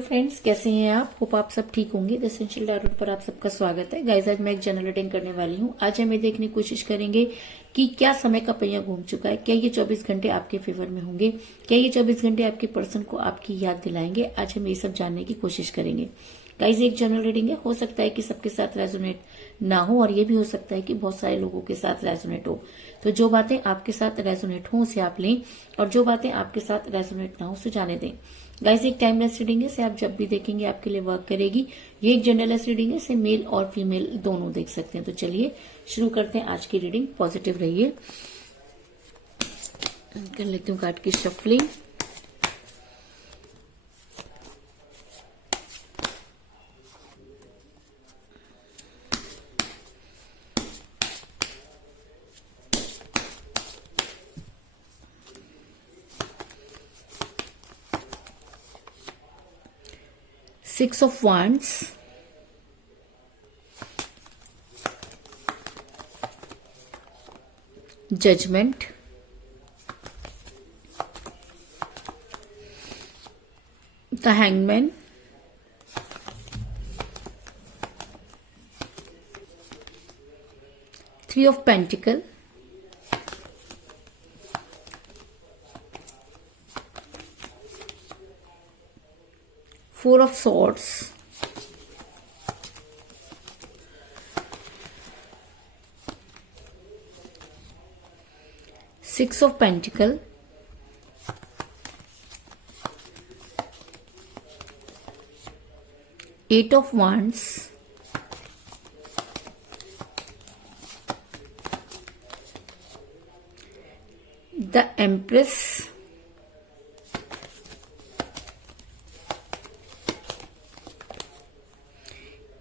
Friends, कैसे हैं आप? होप आप सब ठीक होंगे। द एसेंशियल टैरोट पर आप सबका स्वागत है। गाइस, आज मैं एक जनरल रीडिंग करने वाली हूँ। आज हम ये देखने की कोशिश करेंगे कि क्या समय का पहिया घूम चुका है, क्या ये 24 घंटे आपके फेवर में होंगे, क्या ये 24 घंटे आपके पर्सन को आपकी याद दिलाएंगे। आज हम ये सब जानने की कोशिश करेंगे। गाइस, एक जनरल रीडिंग है, हो सकता है कि सबके साथ रेजोनेट ना हो और ये भी हो सकता है कि बहुत सारे लोगों के साथ रेजोनेट हो। तो जो बातें आपके साथ रेजोनेट हो उसे आप लें और जो बातें आपके साथ रेजोनेट ना हो उसे जाने दें। गाइस, एक टाइमलेस रीडिंग है, इसे आप जब भी देखेंगे आपके लिए वर्क करेगी। ये एक जनरलेस रीडिंग है, इसे मेल और फीमेल दोनों देख सकते हैं। तो चलिए शुरू करते हैं आज की रीडिंग। पॉजिटिव रहिए। कर लेती हूँ कार्ड की shuffling. Six of Wands, Judgment, the Hangman, Three of Pentacles, Four of Swords, Six of Pentacles, Eight of Wands, the Empress,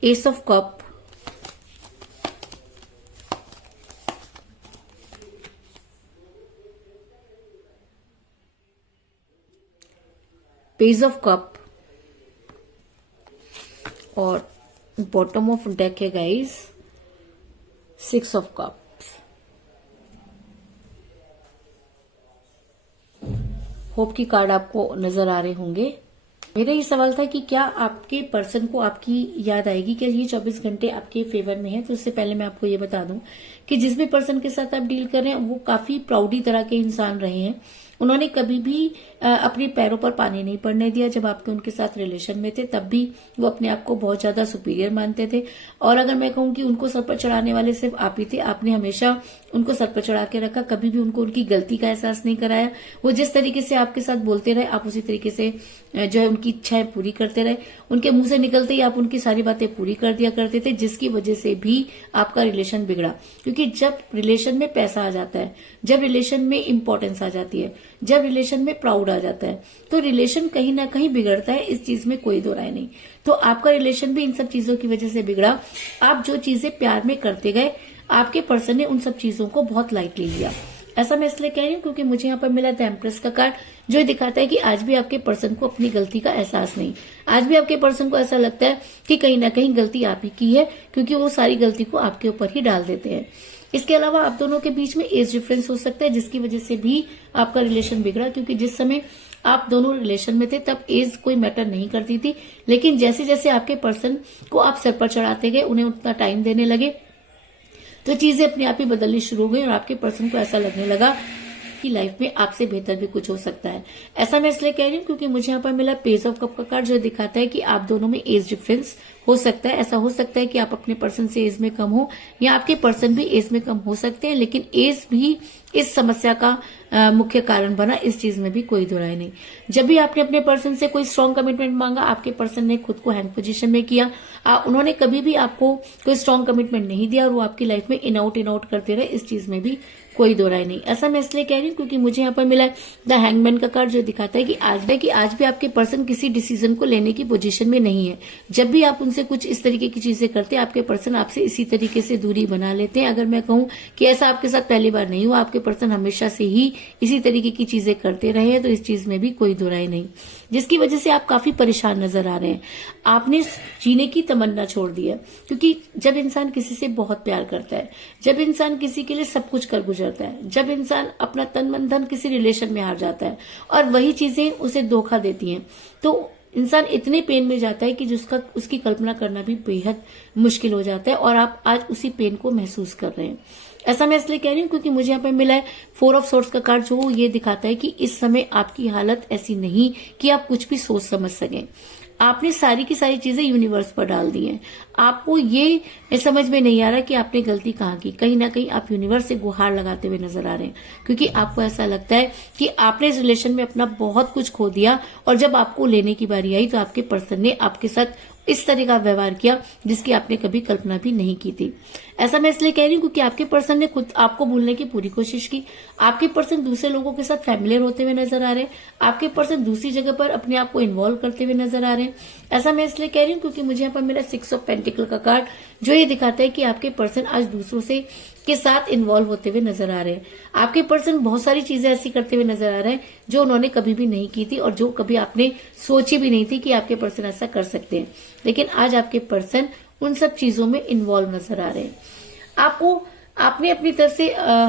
Ace of Cup, Page of Cup और बॉटम ऑफ डेक है guys six of cup. Hope की card आपको नजर आ रहे होंगे। मेरा ये सवाल था कि क्या आपके पर्सन को आपकी याद आएगी, क्या ये 24 घंटे आपके फेवर में है। तो उससे पहले मैं आपको ये बता दूं कि जिस भी पर्सन के साथ आप डील कर रहे हैं वो काफी प्राउडी तरह के इंसान रहे हैं। उन्होंने कभी भी अपने पैरों पर पानी नहीं पड़ने दिया। जब आपके उनके साथ रिलेशन में थे तब भी वो अपने आप को बहुत ज्यादा सुपीरियर मानते थे। और अगर मैं कहूँ कि उनको सर पर चढ़ाने वाले सिर्फ आप ही थे। आपने हमेशा उनको सर पर चढ़ा के रखा, कभी भी उनको उनकी गलती का एहसास नहीं कराया। वो जिस तरीके से आपके साथ बोलते रहे आप उसी तरीके से जो है उनकी इच्छाएं पूरी करते रहे। उनके मुंह से निकलते ही आप उनकी सारी बातें पूरी कर दिया करते थे, जिसकी वजह से भी आपका रिलेशन बिगड़ा। क्योंकि जब रिलेशन में पैसा आ जाता है, जब रिलेशन में इंपॉर्टेंस आ जाती है, जब रिलेशन में प्राउड आ जाता है तो रिलेशन कहीं ना कहीं बिगड़ता है। इस चीज में कोई दो राय नहीं। तो आपका रिलेशन भी इन सब चीजों की वजह से बिगड़ा। आप जो चीजें प्यार में करते गए, आपके पर्सन ने उन सब चीजों को बहुत लाइटली लिया। ऐसा मैं इसलिए कह रही हूँ क्योंकि मुझे यहाँ पर मिला द एम्प्रेस का कार्ड, जो दिखाता है कि आज भी आपके पर्सन को अपनी गलती का एहसास नहीं। आज भी आपके पर्सन को ऐसा लगता है कि कहीं ना कहीं गलती आप ही की है, क्योंकि वो सारी गलती को आपके ऊपर ही डाल देते हैं। इसके अलावा आप दोनों के बीच में एज डिफरेंस हो सकता है, जिसकी वजह से भी आपका रिलेशन बिगड़ा। क्योंकि जिस समय आप दोनों रिलेशन में थे तब एज कोई मैटर नहीं करती थी, लेकिन जैसे जैसे आपके पर्सन को आप सर पर चढ़ाते गए, उन्हें उतना टाइम देने लगे, तो चीजें अपने आप ही बदलनी शुरू हो गई और आपके पर्सन को ऐसा लगने लगा कि लाइफ में आपसे बेहतर भी कुछ हो सकता है। ऐसा मैं इसलिए कह रही हूँ क्योंकि मुझे यहाँ पर मिला पेज ऑफ कप का कार्ड, जो दिखाता है कि आप दोनों में एज डिफरेंस हो सकता है। ऐसा हो सकता है कि आप अपने पर्सन से एज में कम हो या आपके पर्सन भी एज में कम हो सकते हैं, लेकिन एज भी इस समस्या का मुख्य कारण बना। इस चीज में भी कोई दो राय नहीं। जब भी आपने अपने पर्सन से कोई स्ट्रांग कमिटमेंट मांगा, आपके पर्सन ने खुद को हैंग पोजीशन में किया। उन्होंने कभी भी आपको कोई स्ट्रांग कमिटमेंट नहीं दिया और वो आपकी लाइफ में इन आउट करते रहे। इस चीज में भी कोई दो राय नहीं। ऐसा मैं इसलिए कह रही हूँ क्योंकि मुझे यहाँ पर मिला द हैंगमैन का कार्ड, जो दिखाता है कि आज भी आपके पर्सन किसी डिसीजन को लेने की पोजीशन में नहीं है। जब भी आप उनसे कुछ इस तरीके की चीजें करते हैं, आपके पर्सन आपसे इसी तरीके से दूरी बना लेते हैं। अगर मैं कहूँ कि ऐसा आपके साथ पहली बार नहीं हुआ, आपके पर्सन हमेशा से ही इसी तरीके की चीजें करते रहे हैं, तो इस चीज में भी कोई दो राय नहीं। जिसकी वजह से आप काफी परेशान नजर आ रहे हैं। आपने जीने की तमन्ना छोड़ दी है, क्योंकि जब इंसान किसी से बहुत प्यार करता है, जब इंसान किसी के लिए सब कुछ कर गुजरता है, जब इंसान अपना तन मन धन किसी रिलेशन में हार जाता है और वही चीजें उसे धोखा देती हैं, तो इंसान इतने पेन में जाता है कि जिसका उसकी कल्पना करना भी बेहद मुश्किल हो जाता है, और आप आज उसी पेन को महसूस कर रहे हैं। ऐसा मैं इसलिए कह रही हूँ क्योंकि मुझे यहाँ पे मिला है 4 ऑफ सोर्ड्स का कार्ड, जो ये दिखाता है कि इस समय आपकी हालत ऐसी नहीं कि आप कुछ भी सोच समझ सकें। आपने सारी की सारी चीजें यूनिवर्स पर डाल दी हैं। आपको ये समझ में नहीं आ रहा कि आपने गलती कहाँ की। कहीं ना कहीं आप यूनिवर्स से गुहार लगाते हुए नजर आ रहे हैं, क्योंकि आपको ऐसा लगता है कि आपने इस रिलेशन में अपना बहुत कुछ खो दिया, और जब आपको लेने की बारी आई तो आपके पर्सन ने आपके साथ इस तरह का व्यवहार किया जिसकी आपने कभी कल्पना भी नहीं की थी। ऐसा मैं इसलिए कह रही हूँ क्योंकि आपके पर्सन ने खुद आपको भूलने की पूरी कोशिश की। आपके पर्सन दूसरे लोगों के साथ फैमिलियर होते हुए नजर आ रहे हैं। आपके पर्सन दूसरी जगह पर अपने आप को इन्वॉल्व करते हुए नजर आ रहे हैं। ऐसा मैं इसलिए कह रही हूँ क्योंकि मुझे यहाँ पर मिला 6 ऑफ पेंटिकल का कार्ड, जो ये दिखाता है कि आपके पर्सन आज दूसरों से के साथ इन्वॉल्व होते हुए नजर आ रहे हैं। आपके पर्सन बहुत सारी चीजें ऐसी करते हुए नजर आ रहे हैं जो उन्होंने कभी भी नहीं की थी, और जो कभी आपने सोची भी नहीं थी कि आपके पर्सन ऐसा कर सकते हैं। लेकिन आज आपके पर्सन उन सब चीजों में इन्वॉल्व नजर आ रहे हैं। आपने अपनी तरफ से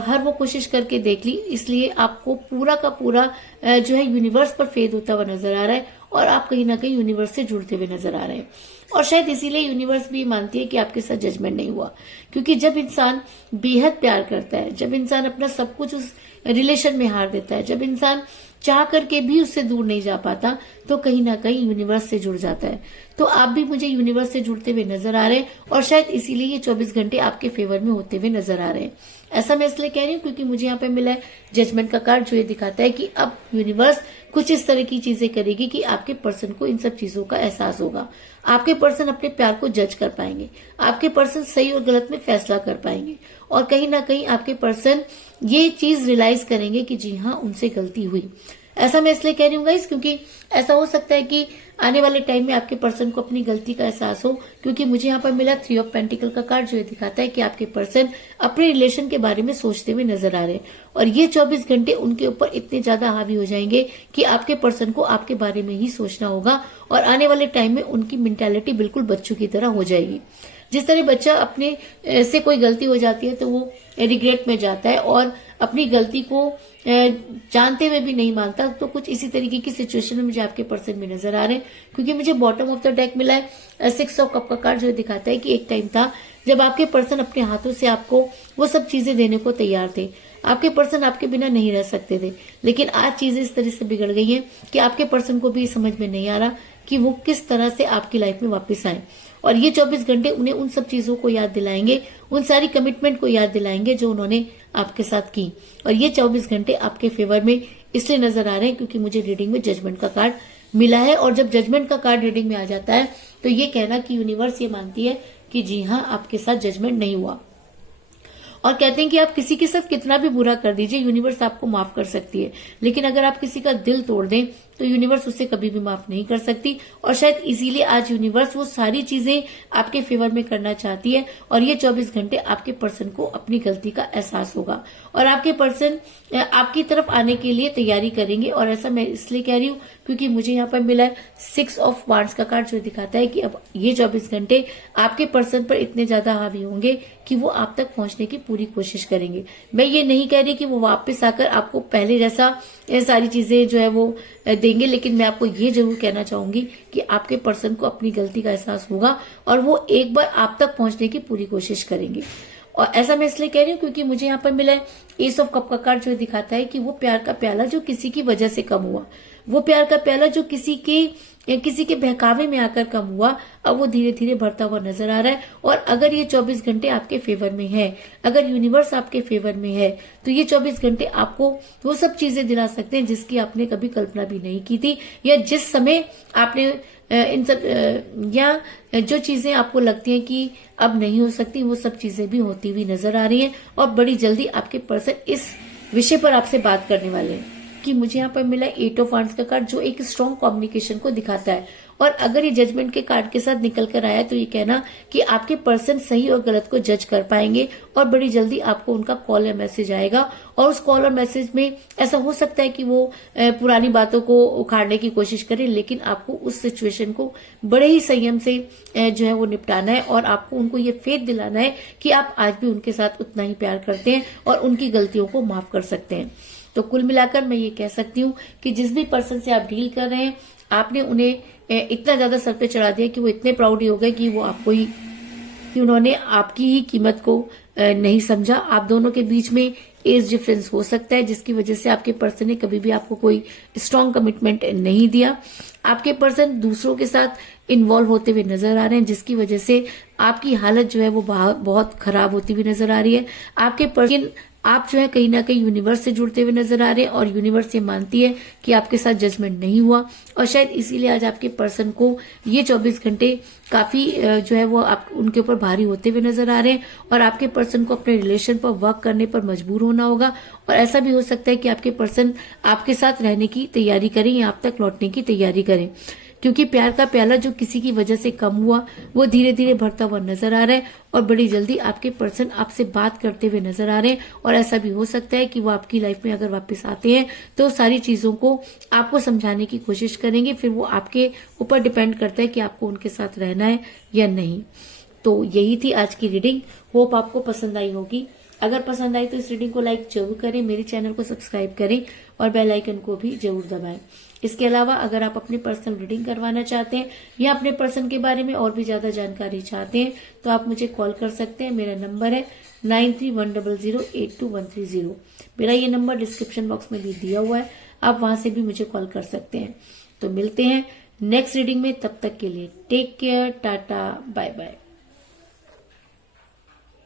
हर वो कोशिश करके देख ली, इसलिए आपको पूरा का पूरा जो है यूनिवर्स पर फेद होता हुआ नजर आ रहा है, और आप कहीं ना कहीं यूनिवर्स से जुड़ते हुए नजर आ रहे हैं। और शायद इसीलिए यूनिवर्स भी मानती है कि आपके साथ जजमेंट नहीं हुआ, क्योंकि जब इंसान बेहद प्यार करता है, जब इंसान अपना सब कुछ उस रिलेशन में हार देता है, जब इंसान चाह करके भी उससे दूर नहीं जा पाता, तो कहीं ना कहीं यूनिवर्स से जुड़ जाता है। तो आप भी मुझे यूनिवर्स से जुड़ते हुए नजर आ रहे हैं, और शायद इसीलिए ये 24 घंटे आपके फेवर में होते हुए नजर आ रहे हैं। ऐसा मैं इसलिए कह रही हूँ क्योंकि मुझे यहाँ पे मिला है जजमेंट का कार्ड, जो ये दिखाता है कि अब यूनिवर्स कुछ इस तरह की चीजें करेगी कि आपके पर्सन को इन सब चीजों का एहसास होगा। आपके पर्सन अपने प्यार को जज कर पाएंगे, आपके पर्सन सही और गलत में फैसला कर पाएंगे, और कहीं ना कहीं आपके पर्सन ये चीज रियलाइज करेंगे कि जी हाँ, उनसे गलती हुई। ऐसा मैं इसलिए कह रही हूँ गाइस क्योंकि ऐसा हो सकता है कि आने वाले टाइम में आपके पर्सन को अपनी गलती का एहसास हो, क्योंकि मुझे यहाँ पर मिला 3 ऑफ पेंटिकल का कार्ड, जो ये दिखाता है कि आपके पर्सन अपने रिलेशन के बारे में सोचते हुए नजर आ रहे हैं, और ये 24 घंटे उनके ऊपर इतने ज्यादा हावी हो जाएंगे कि आपके पर्सन को आपके बारे में ही सोचना होगा, और आने वाले टाइम में उनकी मेंटालिटी बिल्कुल बच्चों की तरह हो जाएगी। जिस तरह बच्चा अपने से कोई गलती हो जाती है तो वो रिग्रेट में जाता है और अपनी गलती को जानते हुए भी नहीं मानता, तो कुछ इसी तरीके की सिचुएशन में मुझे आपके पर्सन में नजर आ रहे हैं, क्योंकि मुझे बॉटम ऑफ द डेक मिला है 6 ऑफ कप का कार्ड, जो दिखाता है कि एक टाइम था जब आपके पर्सन अपने हाथों से आपको वो सब चीजें देने को तैयार थे। आपके पर्सन आपके बिना नहीं रह सकते थे, लेकिन आज चीजें इस तरह से बिगड़ गई हैं कि आपके पर्सन को भी समझ में नहीं आ रहा कि वो किस तरह से आपकी लाइफ में वापस आए, और ये 24 घंटे उन्हें उन सब चीजों को याद दिलाएंगे, उन सारी कमिटमेंट को याद दिलाएंगे जो उन्होंने आपके साथ की। और ये 24 घंटे आपके फेवर में इसलिए नजर आ रहे हैं क्योंकि मुझे रीडिंग में जजमेंट का कार्ड मिला है, और जब जजमेंट का कार्ड रीडिंग में आ जाता है तो ये कहना कि यूनिवर्स ये मानती है कि जी हाँ, आपके साथ जजमेंट नहीं हुआ, और कहते हैं कि आप किसी के साथ कितना भी बुरा कर दीजिए, यूनिवर्स आपको माफ कर सकती है, लेकिन अगर आप किसी का दिल तोड़ दें तो यूनिवर्स उसे कभी भी माफ नहीं कर सकती। और शायद इसीलिए आज यूनिवर्स वो सारी चीजें आपके फेवर में करना चाहती है, और ये 24 घंटे आपके पर्सन को अपनी गलती का एहसास होगा, और आपके पर्सन आपकी तरफ आने के लिए तैयारी करेंगे। और ऐसा मैं इसलिए कह रही हूँ क्योंकि मुझे यहाँ पर मिला है 6 ऑफ वांड्स का कार्ड, जो दिखाता है कि अब ये 24 घंटे आपके पर्सन पर इतने ज्यादा हावी होंगे कि वो आप तक पहुंचने की पूरी कोशिश करेंगे। मैं ये नहीं कह रही कि वो वापस आकर आपको पहले जैसा सारी चीजें जो है वो देंगे, लेकिन मैं आपको ये जरूर कहना चाहूंगी कि आपके पर्सन को अपनी गलती का एहसास होगा, और वो एक बार आप तक पहुंचने की पूरी कोशिश करेंगे। और ऐसा मैं इसलिए कह रही हूँ क्योंकि मुझे यहाँ पर मिला है एस ऑफ कप का कार्ड, जो दिखाता है कि वो प्यार का प्याला जो किसी की वजह से कम हुआ, वो प्यार का प्याला जो किसी के बहकावे में आकर कम हुआ, अब वो धीरे धीरे भरता हुआ नजर आ रहा है। और अगर ये 24 घंटे आपके फेवर में है, अगर यूनिवर्स आपके फेवर में है, तो ये 24 घंटे आपको वो सब चीजें दिला सकते हैं जिसकी आपने कभी कल्पना भी नहीं की थी, या जिस समय आपने इन सब या जो चीजें आपको लगती हैं कि अब नहीं हो सकती, वो सब चीजें भी होती हुई नजर आ रही हैं। और बड़ी जल्दी आपके पर्सन इस विषय पर आपसे बात करने वाले हैं। कि मुझे यहाँ पर मिला 8 ऑफ वांड्स का कार्ड, जो एक स्ट्रॉन्ग कम्युनिकेशन को दिखाता है, और अगर ये जजमेंट के कार्ड के साथ निकल कर आया तो ये कहना कि आपके पर्सन सही और गलत को जज कर पाएंगे, और बड़ी जल्दी आपको उनका कॉल या मैसेज आएगा। और उस कॉल और मैसेज में ऐसा हो सकता है कि वो पुरानी बातों को उखाड़ने की कोशिश करें, लेकिन आपको उस सिचुएशन को बड़े ही संयम से जो है वो निपटाना है, और आपको उनको ये फेथ दिलाना है कि आप आज भी उनके साथ उतना ही प्यार करते हैं और उनकी गलतियों को माफ कर सकते हैं। तो कुल मिलाकर मैं ये कह सकती हूँ कि जिस भी पर्सन से आप डील कर रहे हैं, आपने उन्हें इतना ज्यादा सर पे चढ़ा दिया कि वो इतने प्राउड हो गए कि वो आपको ही, कि उन्होंने आपकी ही कीमत को नहीं समझा। आप दोनों के बीच में एज डिफरेंस हो सकता है, जिसकी वजह से आपके पर्सन ने कभी भी आपको कोई स्ट्रांग कमिटमेंट नहीं दिया। आपके पर्सन दूसरों के साथ इन्वॉल्व होते हुए नजर आ रहे हैं, जिसकी वजह से आपकी हालत जो है वो बहुत खराब होती हुई नजर आ रही है। आपके पर्सन, आप जो है कहीं ना कहीं यूनिवर्स से जुड़ते हुए नजर आ रहे हैं और यूनिवर्स ये मानती है कि आपके साथ जजमेंट नहीं हुआ, और शायद इसीलिए आज आपके पर्सन को ये 24 घंटे काफी जो है वो आप उनके ऊपर भारी होते हुए नजर आ रहे हैं, और आपके पर्सन को अपने रिलेशन पर वर्क करने पर मजबूर होना होगा। और ऐसा भी हो सकता है कि आपके पर्सन आपके साथ रहने की तैयारी करें या आप तक लौटने की तैयारी करें, क्योंकि प्यार का प्याला जो किसी की वजह से कम हुआ वो धीरे धीरे भरता हुआ नजर आ रहा है, और बड़ी जल्दी आपके पर्सन आपसे बात करते हुए नजर आ रहे हैं। और ऐसा भी हो सकता है कि वो आपकी लाइफ में अगर वापस आते हैं तो सारी चीजों को आपको समझाने की कोशिश करेंगे, फिर वो आपके ऊपर डिपेंड करता है कि आपको उनके साथ रहना है या नहीं। तो यही थी आज की रीडिंग, होप आपको पसंद आई होगी। अगर पसंद आई तो इस रीडिंग को लाइक जरूर करें, मेरे चैनल को सब्सक्राइब करें और बेल आइकन को भी जरूर दबाएं। इसके अलावा अगर आप अपनी पर्सनल रीडिंग करवाना चाहते हैं या अपने पर्सन के बारे में और भी ज्यादा जानकारी चाहते हैं तो आप मुझे कॉल कर सकते हैं। मेरा नंबर है 9310082130। मेरा ये नंबर डिस्क्रिप्शन बॉक्स में भी दिया हुआ है, आप वहां से भी मुझे कॉल कर सकते हैं। तो मिलते हैं नेक्स्ट रीडिंग में, तब तक के लिए take care, tata, bye bye.